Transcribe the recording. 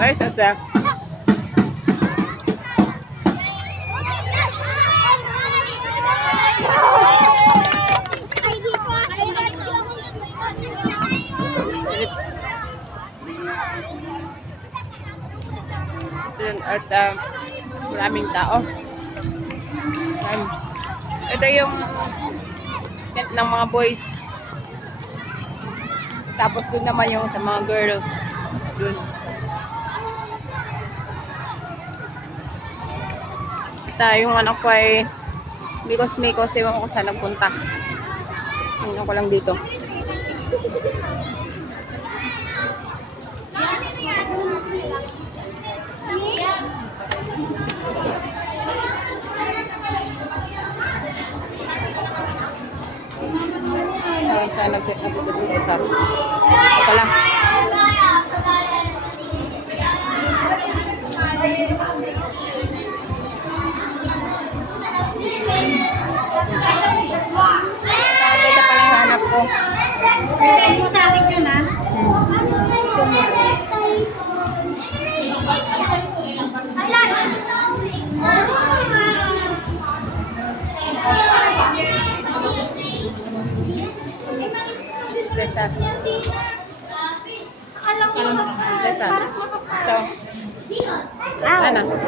Where's that? At maraming tao. Ito yung tent ng mga boys. Tapos dun naman yung sa mga girls. Dun. Ito yung anak ko ay mikos-mikos. Ewan ko kung saan nagpunta. Tingnan ko lang dito. Saan nag-set na dito si Cesar? Ito lang. Ito pala yung hanap ko. Pwede mo sa akin yun, ha? Cesar. Cesar. Ito. Ano?